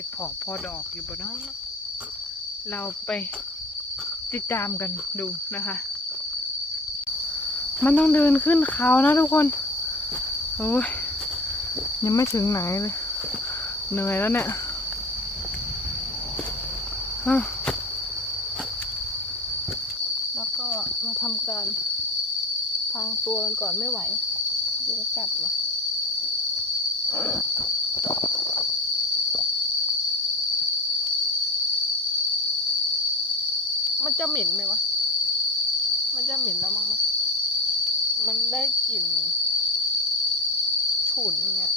ห็ดเพาะพอดอกอยู่บนน้องเราไปติดตามกันดูนะคะ มันต้องเดินขึ้นเขานะทุกคน โอ้ย ยังไม่ถึงไหนเลย เหนื่อยแล้วเนี่ยอะแล้วก็มาทำการพรางตัวกันก่อนไม่ไหวยุงกัดวะ มันจะเหม็นไหมวะ มันจะเหม็นแล้วมั้งไหมมันได้กลิ่นฉุนเงี้ย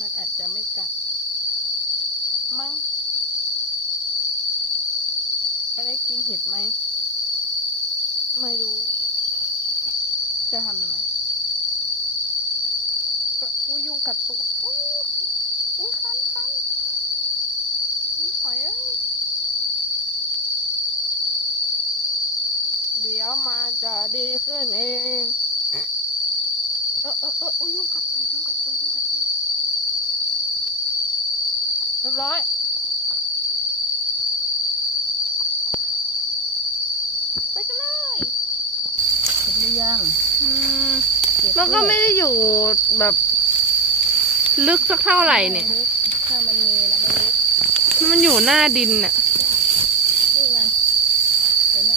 มันอาจจะไม่กัด มั้งได้กินเห็ดไหม ไม่รู้ จะทำยังไงก็อุ้ยยุงกัดตูดอู้อุ้ยคันคันหอยเอ้ย เดี๋ยวมาจะดีขึ้นเอง เออเออเอออุ้ยยุงกัดตูดยุงกัดตูดยุงกัดตูดเรียบร้อยไปกันเลยเห็นหรือยังอืมเก็บมันก็ด้วยไม่ได้อยู่แบบ ลึกสักเท่าไหร่เนี่ย ถ้ามันมีนะไม่ลึกมันอยู่หน้าดินน่ะ นี่ไงเห็นไหม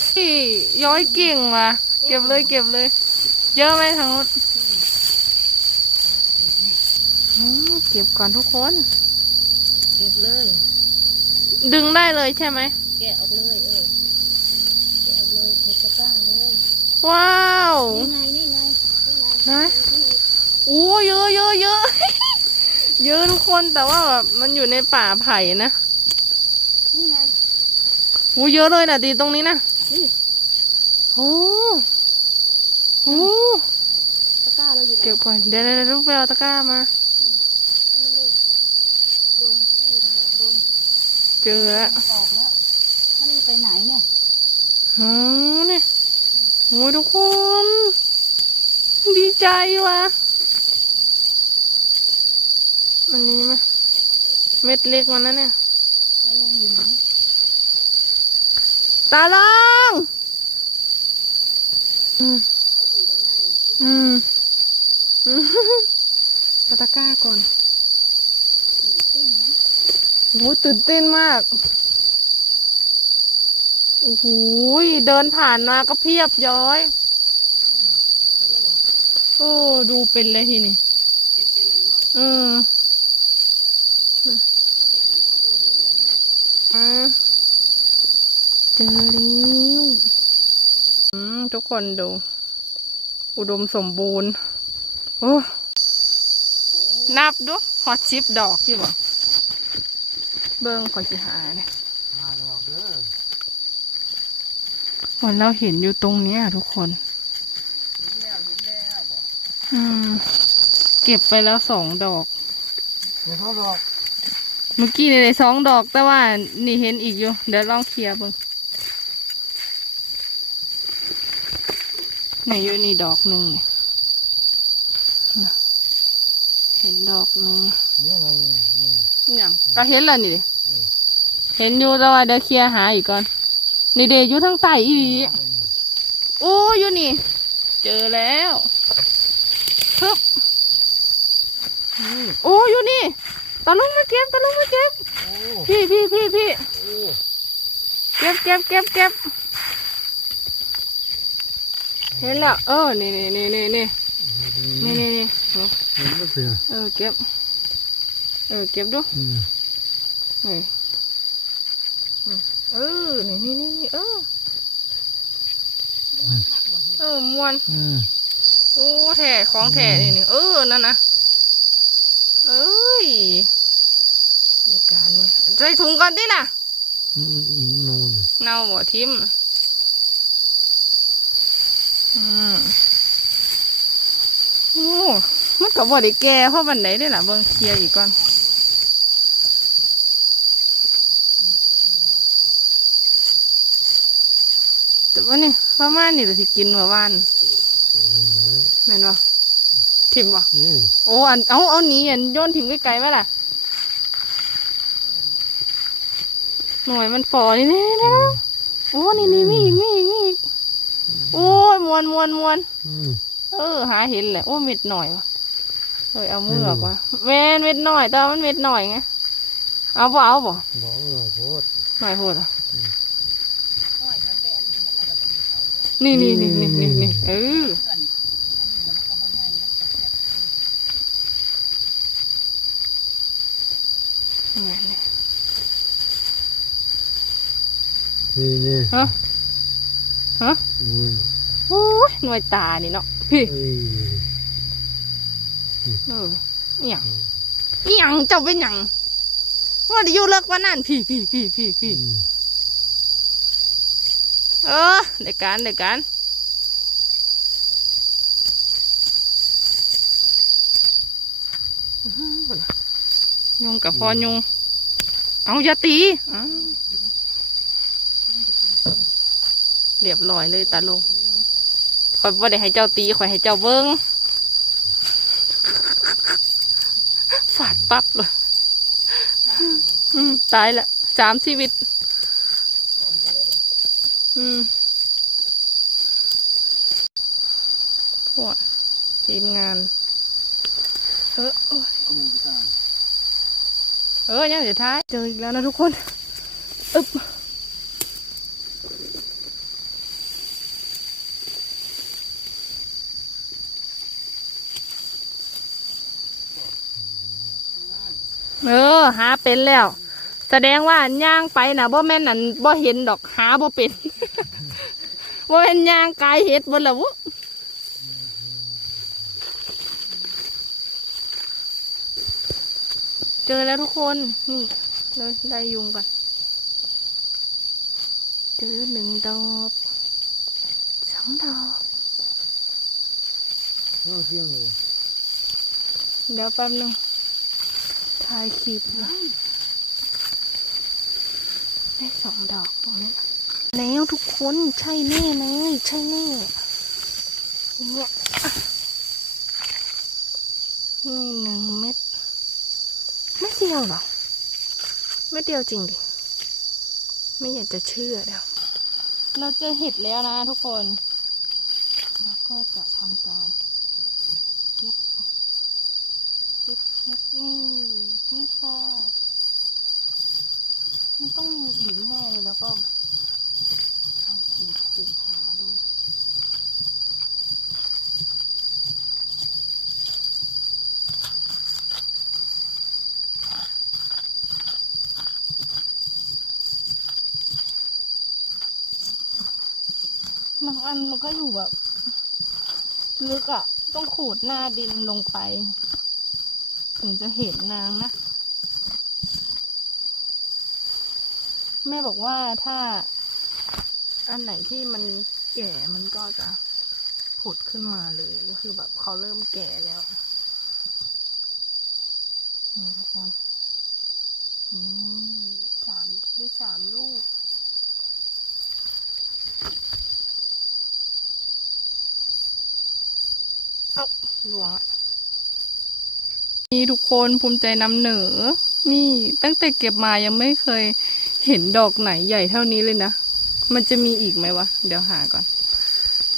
ที่ ย้อยเก่งว่ะ เก็บเลยเก็บเลย เยอะไหมทางนู้นเก็บก่อนทุกคน เก็บเลย ดึงได้เลยใช่ไหมแกะออกเลยเออแกะออกเลยเทตะกร้าเลย ว้าวนี่ไงนี่ไงนี่ไงนะโอ้เยอะเยอะเยอะเยอะทุกคนแต่ว่าแบบมันอยู่ในป่าไผ่นะนี่ไง โอ้เยอะเลยนะดีตรงนี้นะนี่โอ้โอ้ตะกร้าเราอยู่ไหนเก็บก่อนเดี๋ยวเดี๋ยวเดี๋ยวลูกไปเอาตะกร้ามาไม่รู้โดนที่แล้วโดนเจอแล้วออกแล้วถ้านี่ไปไหนเนี่ยโอ้เนี่ยโอ้ยทุกคน ดีใจว่ะอันนี้ไหมเม็ดเล็กมันนะเนี่ย แล้วลงอยู่ไหน ตาลองอืมเขาอยู่ยังไงอืมอืมเอาตะกร้าก่อนตื่นเต้นนะโอ้ยตื่นเต้นมาก โอ้โหยเดินผ่านมาก็เพียบย้อย โอ้ ดูเป็นเลยทีนี่เห็นเป็นเลยมั้งเอออ่า เจอแล้วอืมทุกคนดู อุดมสมบูรณ์ โอ้นับดูฮอตชิปดอกอยู่บ่เบิ้งขอสิหายเลยมาดอกเด้อเหมือนเราเห็นอยู่ตรงเนี้ยทุกคนเห็นแล้วเห็นแล้วบอกอืม เก็บไปแล้วสองดอกเดี๋ยวเขาดอก เมื่อกี้นี่ได้สองดอกแต่ว่านี่เห็นอีกอยู่ เดี๋ยวลองเคลียร์เบิ่ง ไหนอยู่นี่ดอกหนึ่งเนี่ยน่ะเห็นดอกหนึ่งเนี่ยมันเนี่ยอย่างก็เห็นแล้วนี่ดิอืมเห็นอยู่แต่ว่าเดี๋ยวเคลียร์หาอีกก่อนนี่เดอยู่ทั้งใต้อีหลีโอ้อยู่นี่ เจอแล้วฮึบโอ้อยู่นี่ตาลุงมาเก็บตาลุงมาเก็บโอ้พี่พี่พี่พี่โอ้เก็บเก็บเก็บเก็บ เห็นแล้ว เออ นี่นี่นี่นี่นี่นี่นี่นี่เห็นไม่เป็นเออ เก็บ เออ เก็บดูอืมนี่เออนี่นี่นี่นี่เออ เออมวนอืมโอ้แถ่ของแถ่นี่นี่เออ นั่นนะเอ้ยในการเว้ยใส่ถุงก่อนดิน่ะอืมอืมนู่นเน่าบ่ทิม อืมโอ้มันกับบ่ได้แก่เพราะวันไหนได้ล่ะเบิ่งเคลียร์อีกก่อนแต่ว่านี่ประมาณนี่จที่กินเมื่อวานแม่นบ่ถิ่มบ่โอ้อันเอาเอาหนีอันโยนถิมไกลๆไว้ล่ะหน่วยมันปอนี่นี่นะโอ้นี่นี่มีอีกมีอีกมี โอ้ยมวนมวนมวนอืมเออ หาเห็นแหละโอ้เม็ดหน่อยวะเฮ้ยเอามือออกมาแม่นเม็ดหน่อยแต่ว่ามันเม็ดหน่อยไงเอาบ่เอาบ่บอกหน่อยโพดหน่อยโพดอะน้อยมันไปอันนี้มันน่ะก็ต้องเอานี่นี่นี่นี่นี่นี่เออเพื่อนอันนี้มันก็บ่ใหญ่มันก็แซ่บเนี่ยเนี่ยนี่นี่ฮะ ฮะอุ้ยโอ้ยหน่วยตานี่เนาะพี่เอ้ยเอออหย่างอหย่างเจ้าเป็นหยังว่าได้อยู่เลิกว่านั่นพี่พี่พี่พี่พี่อืมเออเด็กกันเด็กกันอื้อหือพุ่นน่ะยุงกับพอยุงเอาอย่าตีอ้าว เรียบร้อยเลยตาลงคอยบ่ได้ให้เจ้าตีคอยให้เจ้าเบิ้งฟาดปั๊บเลยอืมตายละสามชีวิต อืมพวกทีมงาน เออโอ้ยเอามือไปตามเออยังสุดท้าย เจออีกแล้วนะทุกคน อึบ เออ หาเป็นแล้ว แสดงว่าย่างไปนะบ่แม่นนั่นบ่เห็นดอกหาบ่เป็นบ่แม่นย่างกายเห็ดบ่ละวุเจอแล้วทุกคนนี่เลยได้ยุงก่อนเจอหนึ่งดอกสองดอกเอาเสียงเลยเดี๋ยวแป๊บนึง ถ่ายคลิปนะได้สองดอกตรงนี้แล้วทุกคนใช่แน่เลยใช่แน่เนี่ยนี่หนึ่งเม็ดเม็ดเดียวเหรอเม็ดเดียวจริงดิ ไม่อยากจะเชื่อเดี๋ยวเราเจอเห็ดแล้วนะทุกคน เราก็จะทำการ เก็บ เก็บเห็ดนี่ นี่ ค่ะ มันต้องมีอีกแน่เลยแล้วก็เอาสีคูหาดูบางอันมันก็อยู่แบบ ลึกอะ่ะ ต้องขูดหน้าดินลงไป ถึงจะเห็นนางนะ แม่บอกว่าถ้า อันไหนที่มันแก่มันก็จะผุดขึ้นมาเลยก็คือแบบเขาเริ่มแก่แล้วนี่ทุกคนอืมสามได้สามลูก เอาหลวงอะนี่ทุกคนภูมิใจนำเหนอนี่ตั้งแต่เก็บมายังไม่เคย เห็นดอกไหนใหญ่เท่านี้เลยนะ มันจะมีอีกไหมวะ เดี๋ยวหาก่อน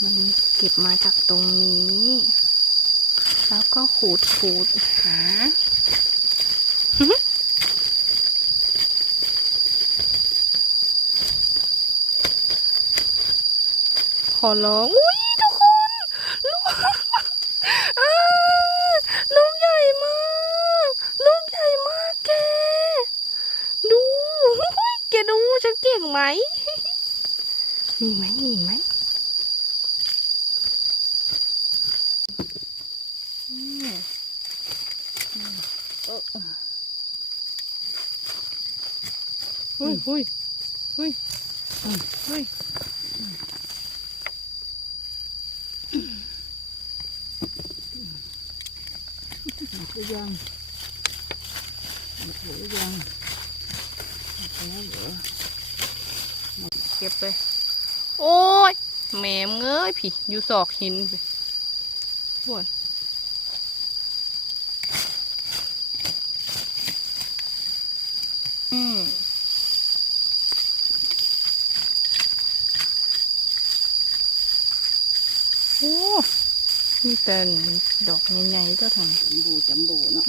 มันเก็บมาจากตรงนี้ แล้วก็ขูดขูดหาขอร้องอุ้ยทุกคนลูก อ้าลูกใหญ่มาก ลูกใหญ่มากแก ดู แกดูฉันเก่งไหม มีไหมมีไหมอืมอืมเออเฮ้ยเฮ้ โอ้ยแหมมเงยผีอยู่ศอกหินปบวนอืมโอ้มีแต่ดอกใหญ่ๆก็ทางจับูจัมบูเนาะ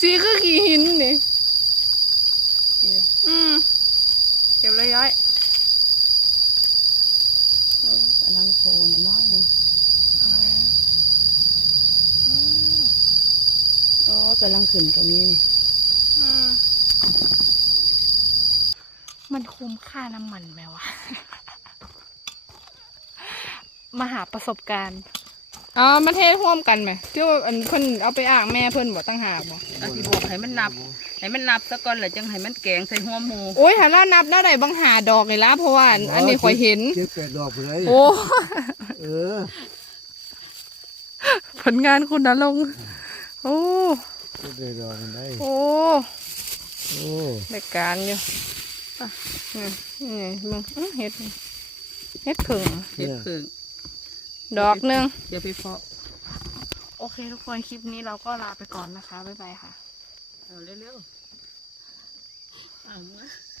จีคือกี่หินนี่อืม เก็บเลยย้อยโอ้กำลังโผล่น้อยๆหนึงอืมโอ้กำลังขึ้นกับนี้นี่อืมมันคุ้มค่าน้ำมันไหมวะ มาหาประสบการณ์อ๋อมาเทศร่วมกันไหมที่ว่าอันเพิ่นเอาไปอ่างแม่เพิ่นบอกตั้งหากบ่อาสิบอกให้มันนับ ให้มันนับซะก่อนแล้วจังให้มันแกงใส่หัวหมูโอ้ยหาล่านับได้ไหนบางหาดอกเลยละเพราะว่าอันอันนี้ข่อยเห็นเจ็ดแปดดอกไปเลยโอ้ เออผลงานคุณนะลงค์โอ้เจ็ดแปดดอกมันได้โอ้โอ้ได้การอยู่อะนี่นี่มึงอื้อเฮ็ดเฮ็ดผึ่งเห็ดผึ่งดอกหนึ่งเดี๋ยวไปเพาะ โอเคทุกคน คลิปนี้เราก็ลาไปก่อนนะคะ บ๊ายบายค่ะ เอาเร็วๆเอามา